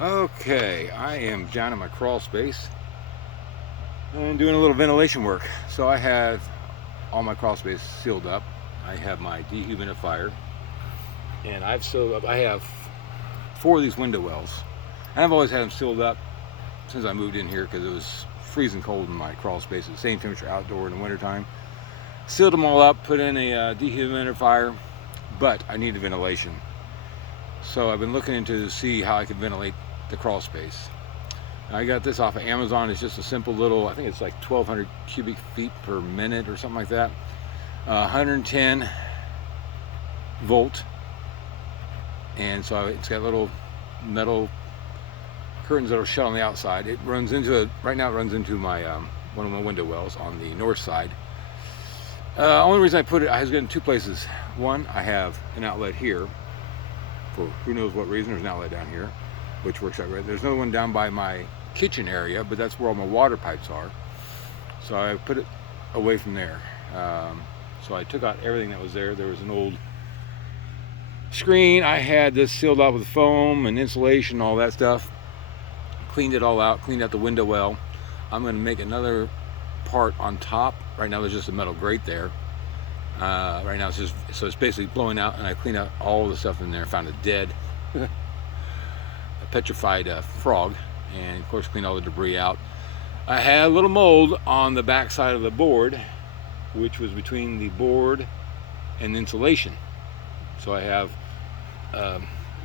Okay, I am down in my crawl space and doing a little ventilation work. So I have all my crawl space sealed up. I have my dehumidifier, and I have four of these window wells. And I've always had them sealed up since I moved in here because it was freezing cold in my crawl space. It's the same temperature outdoor in the wintertime. Sealed them all up, put in a dehumidifier, but I needed ventilation. So I've been looking into to see how I could ventilate the crawl space. I got this off of Amazon. It's just a simple little, I think it's like 1,200 cubic feet per minute or something like that. 110 volt. And so it's got little metal curtains that are shut on the outside. It runs into, right now it runs into my, one of my window wells on the north side. Only reason I put it, I was getting two places. One, I have an outlet here. For who knows what reason, there's an outlet down here, which works out great. There's another one down by my kitchen area, but that's where all my water pipes are. So I put it away from there. So I took out everything that was there. There was an old screen. I had this sealed out with foam and insulation, all that stuff. Cleaned it all out, cleaned out the window well. I'm going to make another part on top. Right now there's just a metal grate there. Right now it's just, so it's basically blowing out, and I cleaned out all the stuff in there. Found a dead, a petrified frog, and of course cleaned all the debris out. I had a little mold on the back side of the board, which was between the board and the insulation. So I have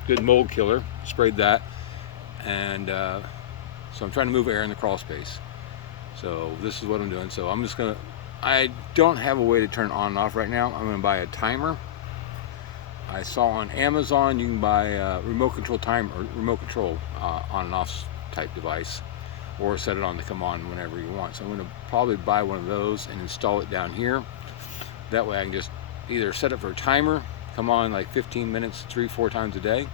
good mold killer, sprayed that, and so I'm trying to move air in the crawl space. So this is what I'm doing. So I'm just gonna, I don't have a way to turn it on and off right now. I'm gonna buy a timer. I saw on Amazon you can buy a remote control timer, or remote control on and off type device, or set it on to come on whenever you want. So I'm gonna probably buy one of those and install it down here. That way I can just either set it for a timer, come on like 15 minutes, 3-4 times a day.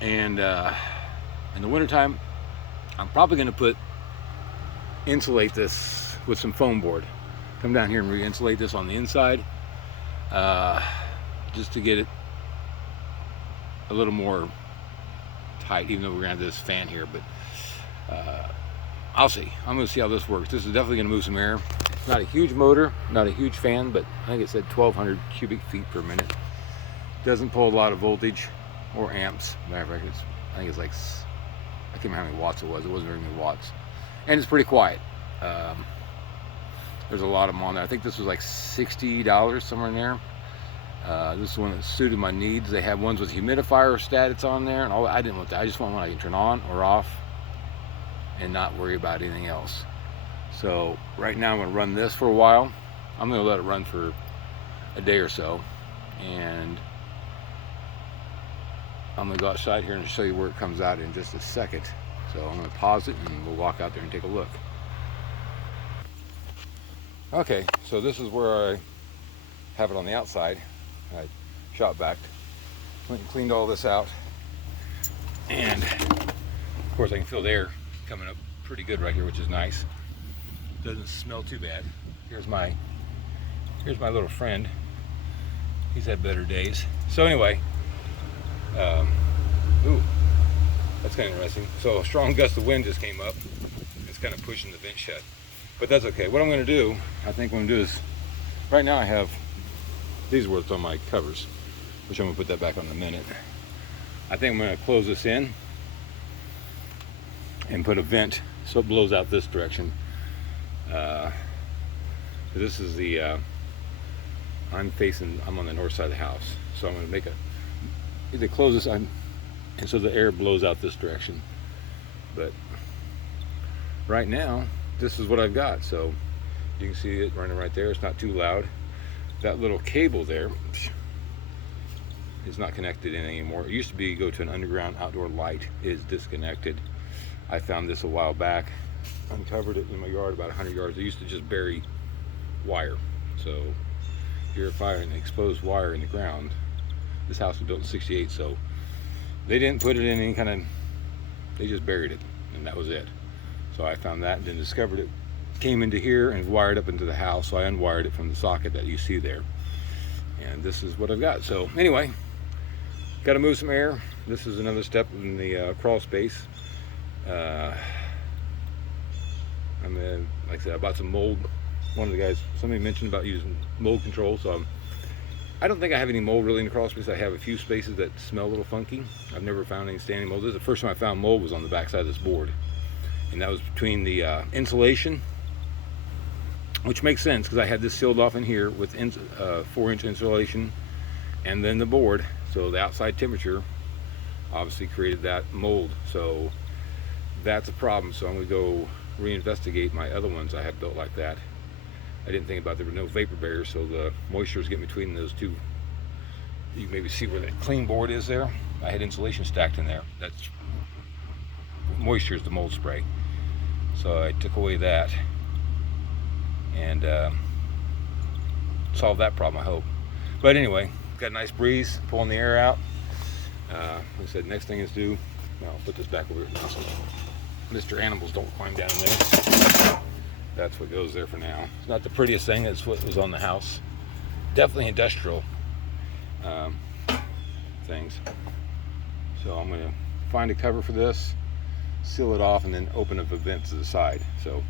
And in the wintertime, I'm probably gonna insulate this with some foam board. Come down here and re-insulate this on the inside, just to get it a little more tight, even though we're gonna have this fan here. But I'll see. I'm gonna see how this works. This is definitely gonna move some air. It's not a huge motor, not a huge fan, but I think it said 1,200 cubic feet per minute. Doesn't pull a lot of voltage or amps. Matter of fact, I think it's like, I can't remember how many watts it was. It wasn't very many watts. And it's pretty quiet. There's a lot of them on there. I think this was like $60 somewhere in there. This is one that suited my needs. They have ones with humidifier status on there, and all. I didn't want that. I just want one I can turn on or off and not worry about anything else. So right now I'm going to run this for a while. I'm going to let it run for a day or so, and I'm going to go outside here and show you where it comes out in just a second. So I'm going to pause it and we'll walk out there and take a look. Okay, so this is where I have it on the outside. I shot back, cleaned all this out, and of course I can feel the air coming up pretty good right here, which is nice. Doesn't smell too bad. Here's my little friend. He's had better days. So anyway, ooh, that's kind of interesting. So a strong gust of wind just came up. It's kind of pushing the vent shut, but that's okay. What I'm going to do, I think what I'm going to do is, right now I have these what's on my covers, which I'm going to put that back on in a minute. I think I'm going to close this in and put a vent so it blows out this direction. This is the, I'm on the north side of the house. So I'm going to make either close this, and so the air blows out this direction. But right now, this is what I've got. So you can see it running right there. It's not too loud. That little cable there is not connected in anymore. It used to be go to an underground outdoor light. It is disconnected. I found this a while back. Uncovered it in my yard about 100 yards. They used to just bury wire. So if you're finding exposed wire in the ground, this house was built in '68, so they didn't put it in any kind of, they just buried it, and that was it. So I found that and then discovered it came into here and wired up into the house. So I unwired it from the socket that you see there, and this is what I've got. So anyway, got to move some air. this is another step in the crawl space. Like I said, I bought some mold. One of the guys, somebody mentioned about using mold control, so I don't think I have any mold really in the crawl space. I have a few spaces that smell a little funky. I've never found any standing mold. This is the first time I found mold was on the back side of this board, and that was between the insulation, which makes sense because I had this sealed off in here with 4-inch insulation, and then the board. So the outside temperature obviously created that mold. So that's a problem. So I'm going to go reinvestigate my other ones I have built like that. I didn't think about there were no vapor barriers, so the moisture is getting between those two. You can maybe see where that clean board is there. I had insulation stacked in there. That's moisture is the mold spray. So I took away that and solved that problem, I hope. But anyway, got a nice breeze pulling the air out. Like I said, next thing is due. I'll put this back over here now so Mr. Animals don't climb down in there. That's what goes there for now. It's not the prettiest thing. That's what was on the house. Definitely industrial things. So I'm going to find a cover for this, seal it off, and then open up a vent to the side. So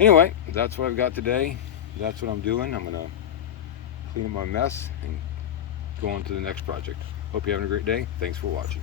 anyway, that's what I've got today. That's what I'm doing. I'm going to clean up my mess and go on to the next project. Hope you're having a great day. Thanks for watching.